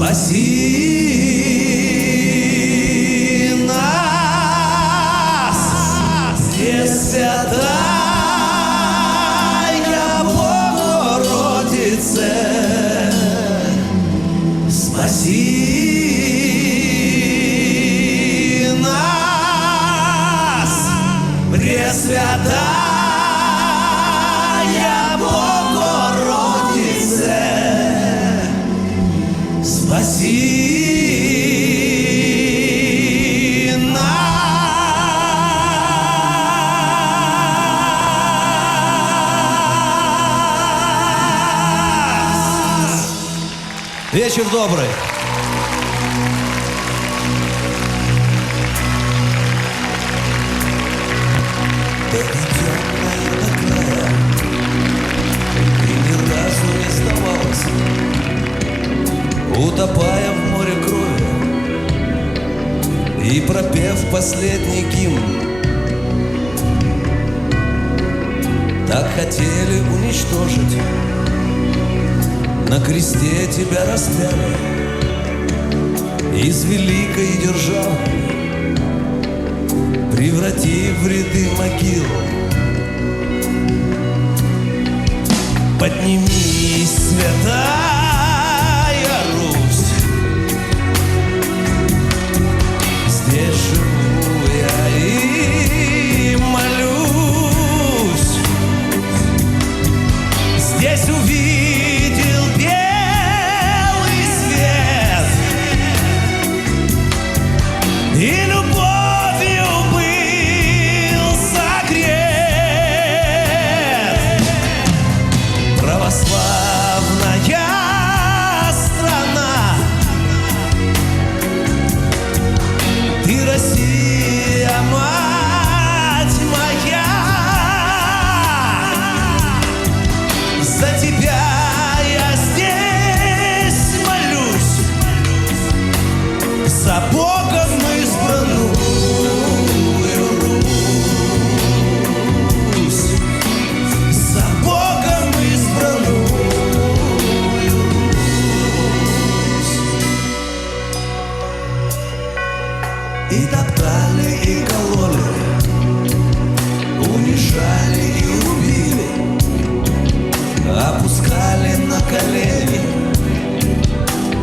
Спаси нас, Пресвятая Богородице, спаси нас, Пресвятая Богородице, спаси нас. Вечер добрый. Утопая в море крови и пропев последний гимн, так хотели уничтожить, на кресте тебя распяли из великой державы, превратив в ряды могил. Поднимись, святая Русь, здесь живу я и молюсь, здесь увидел белый свет и любовью был согрет. Православная страна, ты, Россия, мать моя, за тебя я здесь молюсь, за Богом избранную Русь, за Богом избранную Русь. И топтали, и кололи, унижали и убили, опускали на колени,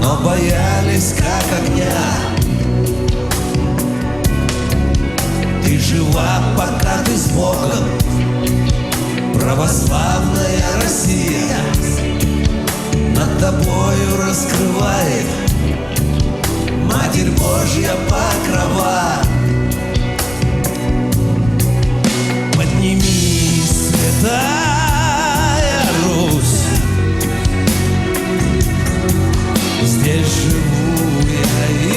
но боялись как огня. Ты жива, пока ты с Богом, православная Россия над тобою раскрывает Матерь Божья покрова. Поднимись, святая Русь, здесь живу я и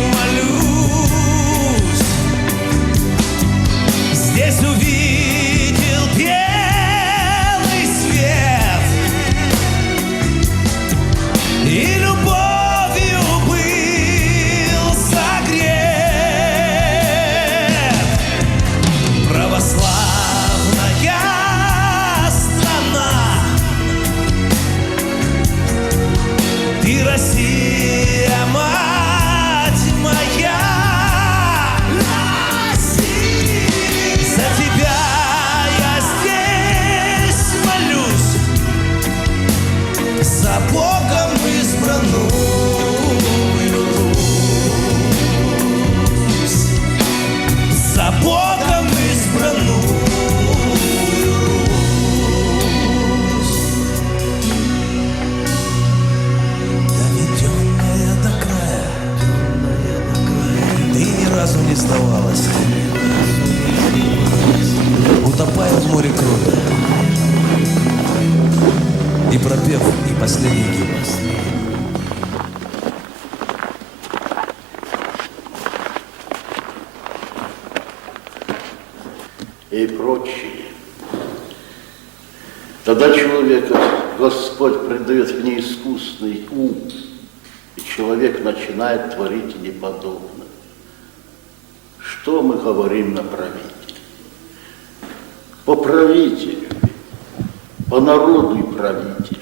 молюсь, здесь увидел белый свет и любовью был согрет. Православная страна, ты, Россия, мать моя, за тебя я здесь молюсь, за Богом избранную Русь, за Богом избранную Русь. Доведенная до края, ты ни разу не сдавалась, утопая в море крови и пропев последний гимн. и прочее. Тогда человека Господь придает в неискусный ум, и человек начинает творить неподобное. Что мы говорим на правителя? По правителю, по народу и правителю.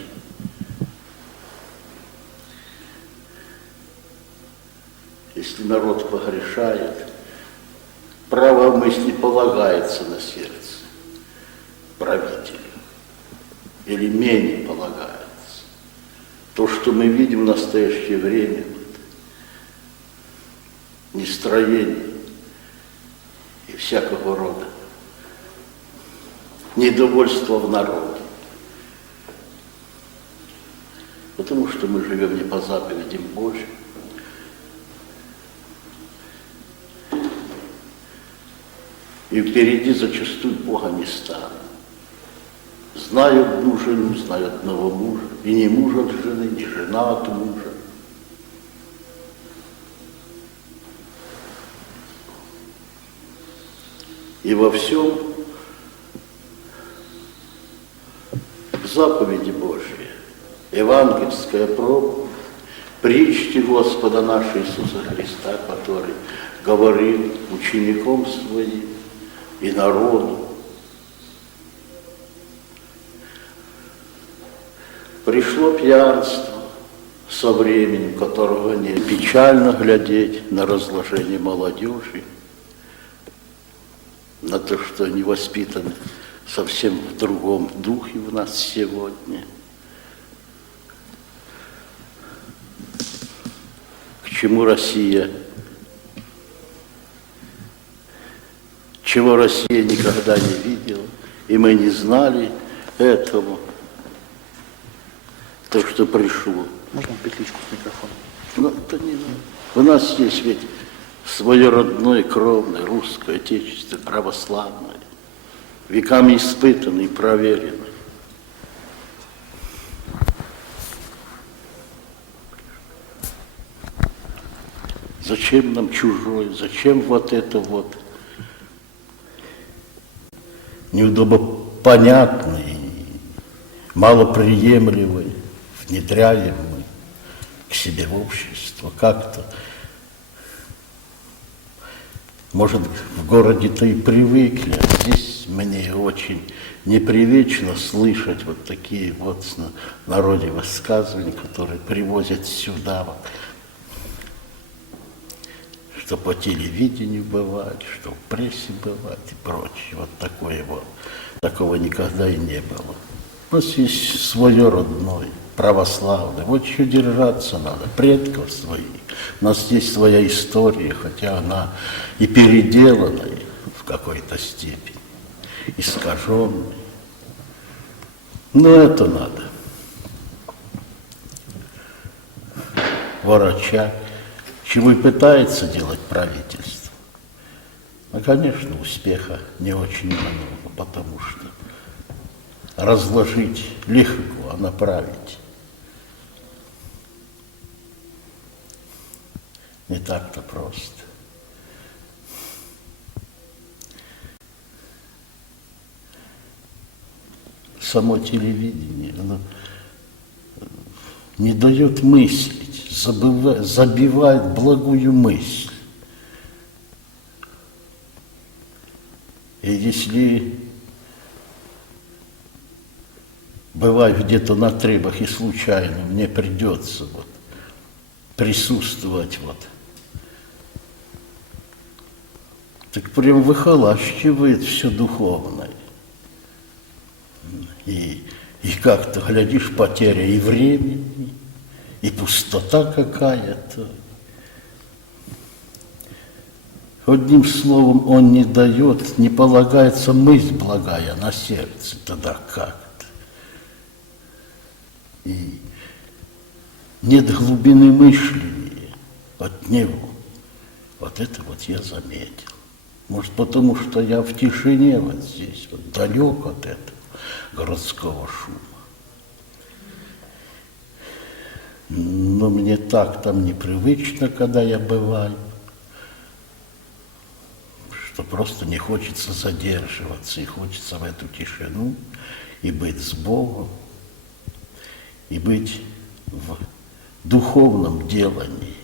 Если народ погрешает, право мысли полагается на сердце правителю, или менее полагается. То, что мы видим в настоящее время, нестроение и всякого рода недовольство в народе. Потому что мы живем не по заповедям Божьим. И впереди зачастую Бога не станут. Знают одну жену, знают одного мужа, и не муж от жены, не жена от мужа. И во всем заповеди Божьи, евангельская проповедь, притчи Господа нашего Иисуса Христа, который говорил ученикам своим и народу. Пришло пьянство со временем, которого не печально глядеть на разложение молодежи, на то, что они воспитаны совсем в другом духе у нас сегодня. К чему Россия? Чего Россия никогда не видела, и мы не знали этого. То, что пришло. Можно петличку с микрофоном? Ну, это не надо. У нас есть ведь свое родное, кровное, русское, отечество, православное, веками испытанное и проверенное. Зачем нам чужое? Зачем вот это вот неудобопонятное, малоприемлемое, внедряем мы к себе в общество как-то. Может, в городе-то и привыкли, а здесь мне очень непривычно слышать вот такие вот в народе высказывания, которые привозят сюда, вот, что по телевидению бывает, что в прессе бывает и прочее. Вот такое вот, такого никогда и не было. У нас есть свое родное, православное. Вот еще держаться надо, предков своих. У нас есть своя история, хотя она и переделанная в какой-то степени, искаженная. Но это надо. Ворочать, чего и пытается делать правительство. Но, конечно, успеха не очень много, потому что разложить легко, а направить не так-то просто. Само телевидение, оно не дает мыслить, забивает благую мысль. И если бывает где-то на требах и случайно мне придется вот присутствовать вот, так прям выхолащивает все духовное. И как-то, глядишь, потеря и времени, и пустота какая-то. Одним словом, он не дает, не полагается мысль благая на сердце, тогда как-то. И нет глубины мышления от него. Вот это вот я заметил. Может, потому что я в тишине вот здесь, вот далек от этого городского шума. Но мне так там непривычно, когда я бываю, что просто не хочется задерживаться, и хочется в эту тишину и быть с Богом, и быть в духовном делании.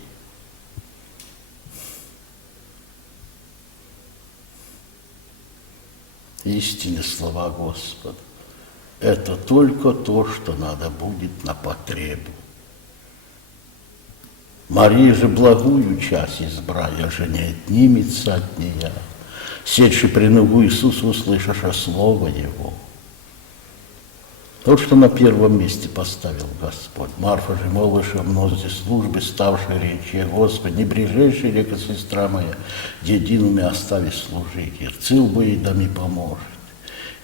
Истинные слова Господа. Это только то, что надо будет на потребу. Мария же благую часть избра, я же не отнимется от нея. Сетши при ногу Иисуса услышишь слово Его. То, что на первом месте поставил Господь. Марфа же, молвши о множестве службы, ставшей речи, Господь, не ближайшая река, сестра моя, единуми остави служить, и цил бы ей да ми поможет.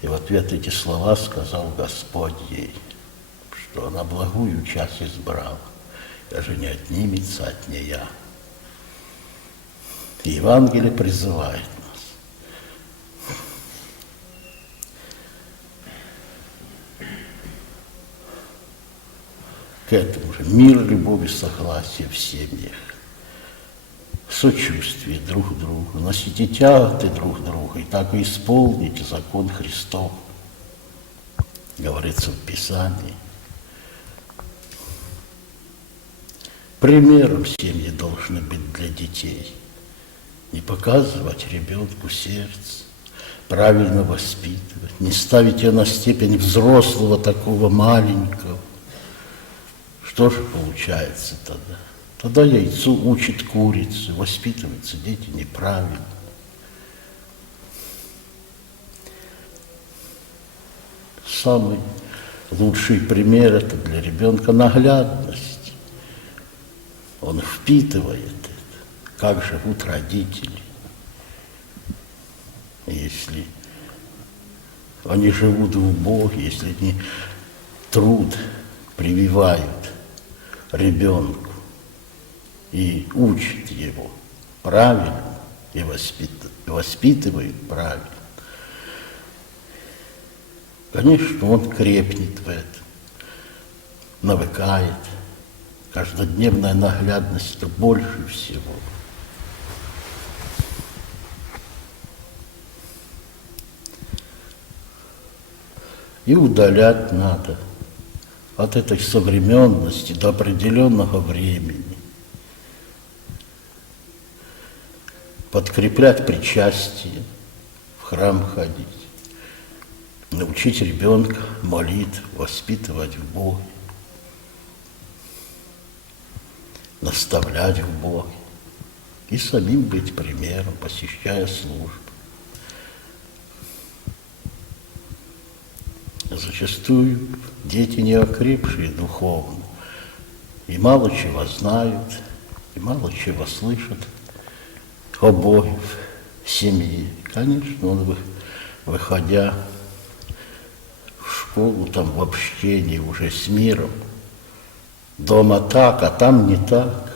И в ответ эти слова сказал Господь ей, что она благую часть избрала, даже не отнимется от нея. И Евангелие призывает нас к этому же. Мир, любовь и согласие в семьях, сочувствие друг к другу, носите тяготы друг друга, и так и исполните закон Христов, говорится в Писании. Примером семьи должны быть для детей. Не показывать ребенку сердце, правильно воспитывать, не ставить ее на степень взрослого такого маленького. Что же получается тогда? Тогда яйцо учит курицу, воспитываются дети неправильно. Самый лучший пример это для ребенка наглядность. Он впитывает это, как живут родители. Если они живут в Боге, если они труд прививают ребенку и учат его правильно, и воспитывают правильно, конечно, он крепнет в этом, навыкает. Каждодневная наглядность – это больше всего. И удалять надо от этой современности до определенного времени. Подкреплять причастие, в храм ходить, научить ребенка молитве, воспитывать в Боге, наставлять в Боге и самим быть примером, посещая службу. Зачастую дети не окрепшие духовно, и мало чего знают, и мало чего слышат о Боге в семье. Конечно, он, выходя в школу, там в общении уже с миром, дома так, а там не так.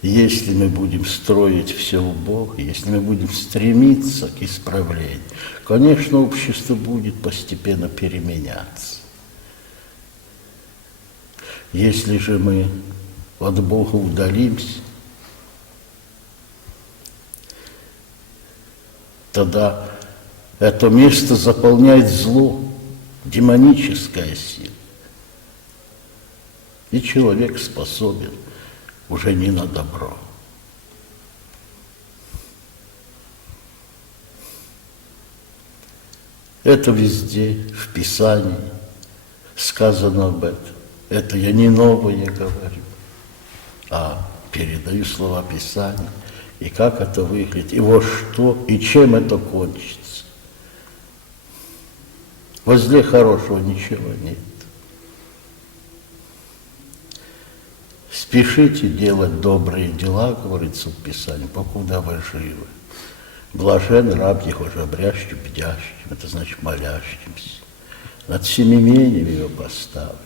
Если мы будем строить все в Бога, если мы будем стремиться к исправлению, конечно, общество будет постепенно переменяться. Если же мы от Бога удалимся, тогда это место заполняет зло, демоническая сила. И человек способен уже не на добро. Это везде в Писании сказано об этом. Это я не новое говорю, а передаю слова Писания, и как это выглядит, и во что, и чем это кончится. Возле хорошего ничего нет. Спешите делать добрые дела, говорится в Писании, покуда вы живы. Блажен раб его же обрящим, бдящим, это значит молящимся. Над всеми имениями его поставь.